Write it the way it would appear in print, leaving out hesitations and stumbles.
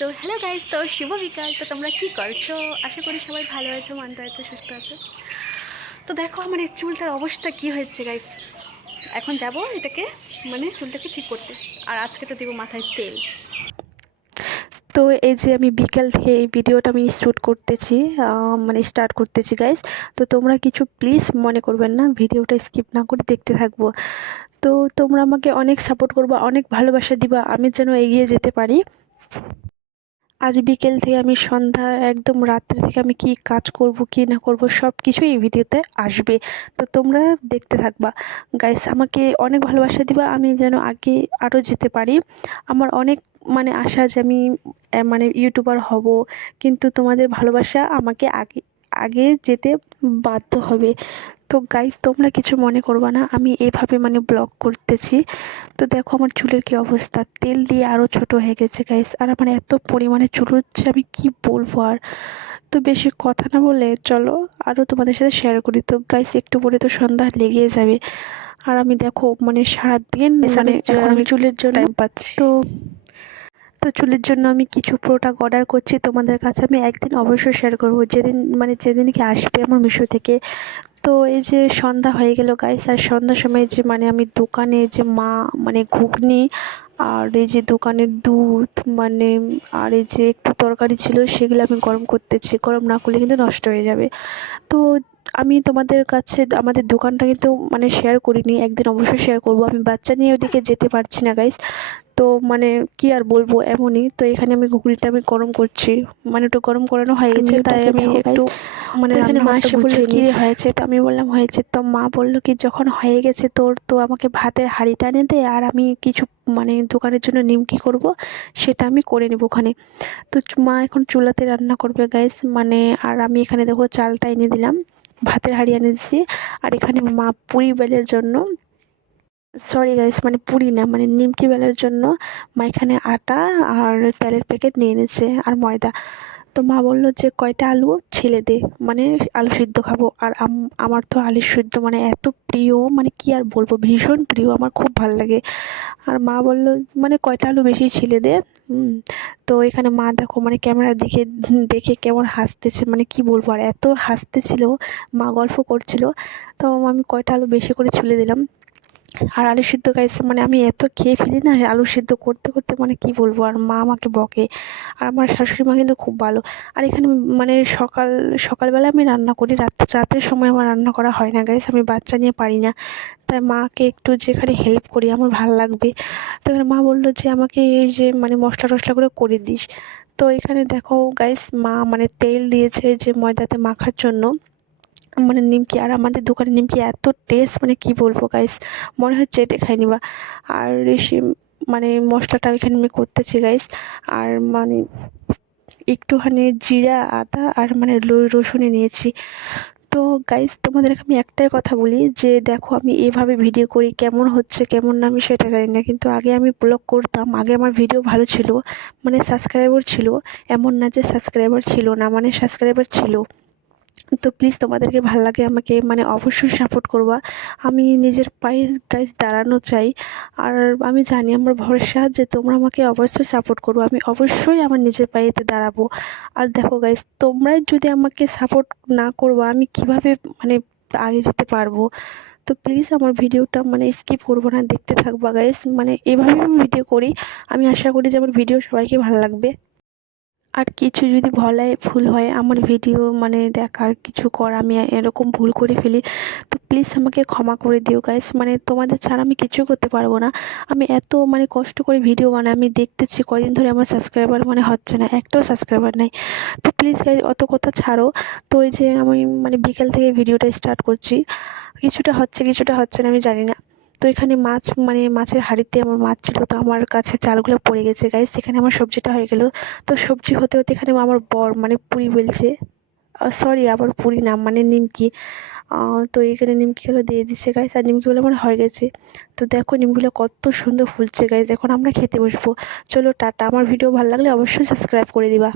তো hello guys, তো শুভ বিকাল। তো তোমরা কী করছো? আশা করি সবাই ভালো আছো, মানতে আছো, সুস্থ আছো। তো দেখো আমার এই চুলটার অবস্থা কী হয়েছে গাইজ। এখন যাব এটাকে চুলটাকে ঠিক করতে। আর আজকে তো দেবো মাথায় তেল। তো এই যে আমি বিকাল থেকে এই ভিডিওটা আমি শ্যুট করতেছি, স্টার্ট করতেছি গাইজ। তো তোমরা কিছু প্লিজ মনে করবেন না, ভিডিওটা স্কিপ না করে দেখতে থাকবো। তো তোমরা আমাকে অনেক সাপোর্ট করবা, অনেক ভালোবাসা দিবা, আমি যেন এগিয়ে যেতে পারি। আজ বিকেল থেকে আমি সন্ধ্যা একদম রাত্রে থেকে আমি কি কাজ করব কি না করব সব কিছুই এই ভিডিওতে আসবে। তো তোমরা দেখতে থাকবা গাইস, আমাকে অনেক ভালোবাসা দিবা, আমি যেন আগে আরও যেতে পারি। আমার অনেক আশা যে আমি ইউটিউবার হব, কিন্তু তোমাদের ভালোবাসা আমাকে আগে আগে যেতে বাধ্য হবে। তো গাইস তোমরা কিছু মনে করবা না, আমি এভাবে ব্লগ করতেছি। তো দেখো আমার চুলের কি অবস্থা, তেল দিয়ে আরও ছোট হয়ে গেছে গাইস। আর আমার এত পরিমাণে চুল হচ্ছে, আমি কি বলবো আর। তো বেশি কথা না বলে চলো আরও তোমাদের সাথে শেয়ার করি। তো গাইস একটু পরে তো সন্ধ্যা লেগে যাবে, আর আমি দেখো সারাদিন এখন আমি চুলের জন্য টাইম পাচ্ছি। তো চুলের জন্য আমি কিছু প্রোডাক্ট অর্ডার করছি, তোমাদের কাছে আমি একদিন অবশ্যই শেয়ার করবো, যেদিন যেদিনকে আসবে আমার মিশো থেকে। তো এই যে সন্ধ্যা হয়ে গেল গাইস, আর সন্ধ্যার সময় যে আমি দোকানে যে মা ঘুগনি আর এই যে দোকানের দুধ আর এই যে একটু তরকারি ছিল, সেগুলো আমি গরম করতেছি। গরম না করলে কিন্তু নষ্ট হয়ে যাবে। তো আমি তোমাদের কাছে আমাদের দোকানটা কিন্তু শেয়ার করিনি, একদিন অবশ্যই শেয়ার করব। আমি বাচ্চা নিয়ে ওদিকে যেতে পারছি না গাইস। তো কি আর বলবো, এমনই। তো এখানে আমি ঘুগনিটা আমি গরম করছি, একটু গরম করানো হয়ে গেছে, তাই আমি একটু এখানে মা এসে বললো কি হয়েছে, তো আমি বললাম হয়েছে। তো মা বললো কি যখন হয়ে গেছে তোর, তো আমাকে ভাতের হাঁড়িটা এনে দে, আর আমি কিছু দোকানের জন্য নিমকি করব, সেটা আমি করে নেবো ওখানে। তো মা এখন চুলাতে রান্না করবে গাইস, আর আমি এখানে দেখো চালটা এনে দিলাম, ভাতের হাঁড়ি এনে দিচ্ছি। আর এখানে মা পুরি বেলের জন্য, সরি গাইস পুরি না নিমকি বেলার জন্য মা এখানে আটা আর তেলের প্যাকেট নিয়ে এনেছে আর ময়দা। তো মা বললো যে কয়টা আলু ছিলে দে, আলু সিদ্ধ খাবো। আর আমার তো আলু সিদ্ধ এত প্রিয়, কি আর বলবো, ভীষণ প্রিয়, আমার খুব ভালো লাগে। আর মা বললো কয়টা আলু বেশি ছিলে দে। তো এখানে মা দেখো ক্যামেরার দিকে দেখে কেমন হাসতেছে, কি বলবো আর, এত হাসতেছিল, মা গল্প করছিল। তো আমি কয়টা আলু বেশি করে ছুলে দিলাম। আর আলু সিদ্ধ গাইস আমি এত খেয়ে ফেলি না আলু সিদ্ধ করতে করতে, কি বলবো আর, মা আমাকে বকে। আর আমার শাশুড়ি মা কিন্তু খুব ভালো। আর এখানে সকালবেলা আমি রান্না করি, রাতের সময় আমার রান্না করা হয় না গাইস, আমি বাচ্চা নিয়ে পারি না। তাই মাকে একটু যেখানে হেল্প করি আমার ভালো লাগবে। তো এখানে মা বললো যে আমাকে এই যে মশলা টশলা করে দিস। তো এখানে দেখো গাইস মা তেল দিয়েছে যে ময়দাতে মাখার জন্য নিমকি। আর আমাদের দোকানের নিমকি এত টেস্ট, কি বলবো গাইস, মনে হচ্ছে চেটে খাই নিবা। আর এসে মশলাটা এখানে আমি করতেছি গাইস। আর একটুখানি জিরা আদা আর রসুনে নিয়েছি। তো গাইস তোমাদেরকে আমি একটাই কথা বলি যে দেখো আমি এভাবে ভিডিও করি, কেমন হচ্ছে কেমন না আমি সেটা জানি না, কিন্তু আগে আমি ব্লগ করতাম, আগে আমার ভিডিও ভালো ছিল, সাবস্ক্রাইবার ছিল। এমন না যে সাবস্ক্রাইবার ছিল না, সাবস্ক্রাইবার ছিল। তো প্লিজ তোমাদেরকে ভালো লাগে আমাকে অবশ্যই সাপোর্ট করবা। আমি নিজের পায়ে গাইস দাঁড়ানো চাই। আর আমি জানি আমার ভরসা যে তোমরা আমাকে অবশ্যই সাপোর্ট করবো, আমি অবশ্যই আমার নিজের পায়েতে দাঁড়াবো। আর দেখো গাইস তোমরাই যদি আমাকে সাপোর্ট না করবো, আমি কিভাবে আগে যেতে পারবো। তো প্লিজ আমার ভিডিওটা স্কিপ করবো না, দেখতে থাকবা গাইস। এভাবে আমি ভিডিও করি, আমি আশা করি যে আমার ভিডিও সবাইকে ভালো লাগবে। আর কিছু যদি ভুল হয় আমার ভিডিও দেখার কিছু কর, আমি এরকম ভুল করে ফেলি, তো প্লিজ আমাকে ক্ষমা করে দিও গাইস। তোমাদের ছাড়া আমি কিছু করতে পারবো না। আমি এত কষ্ট করে ভিডিও বানাই, আমি দেখতেছি কয়দিন ধরে আমার সাবস্ক্রাইবার হচ্ছে না, একটাও সাবস্ক্রাইবার নাই। তো প্লিজ গাইস অত কথা ছাড়ো। তো এই যে আমি বিকেল থেকে ভিডিওটা স্টার্ট করছি, কিছুটা হচ্ছে কিছুটা হচ্ছে না আমি জানি না। তো এখানে মাছ মাছের হাঁড়িতে আমার মাছ ছিল, তো আমার কাছে চালগুলো পড়ে গেছে গাইস। সেখানে আমার সবজিটা হয়ে গেল। তো সবজি হতে হতে এখানে আমার বর পুরি বেলছে, সরি আবার পুরি না নিমকি। তো এখানে নিমকিগুলো দিয়ে দিচ্ছে গাইস, আর নিমকিগুলো আমার হয়ে গেছে। তো দেখো নিমকিগুলো কত সুন্দর ফুলছে গাইস, এখন আমরা খেতে বসবো। চলো টাটা, আমার ভিডিও ভালো লাগলে অবশ্যই সাবস্ক্রাইব করে দিবা।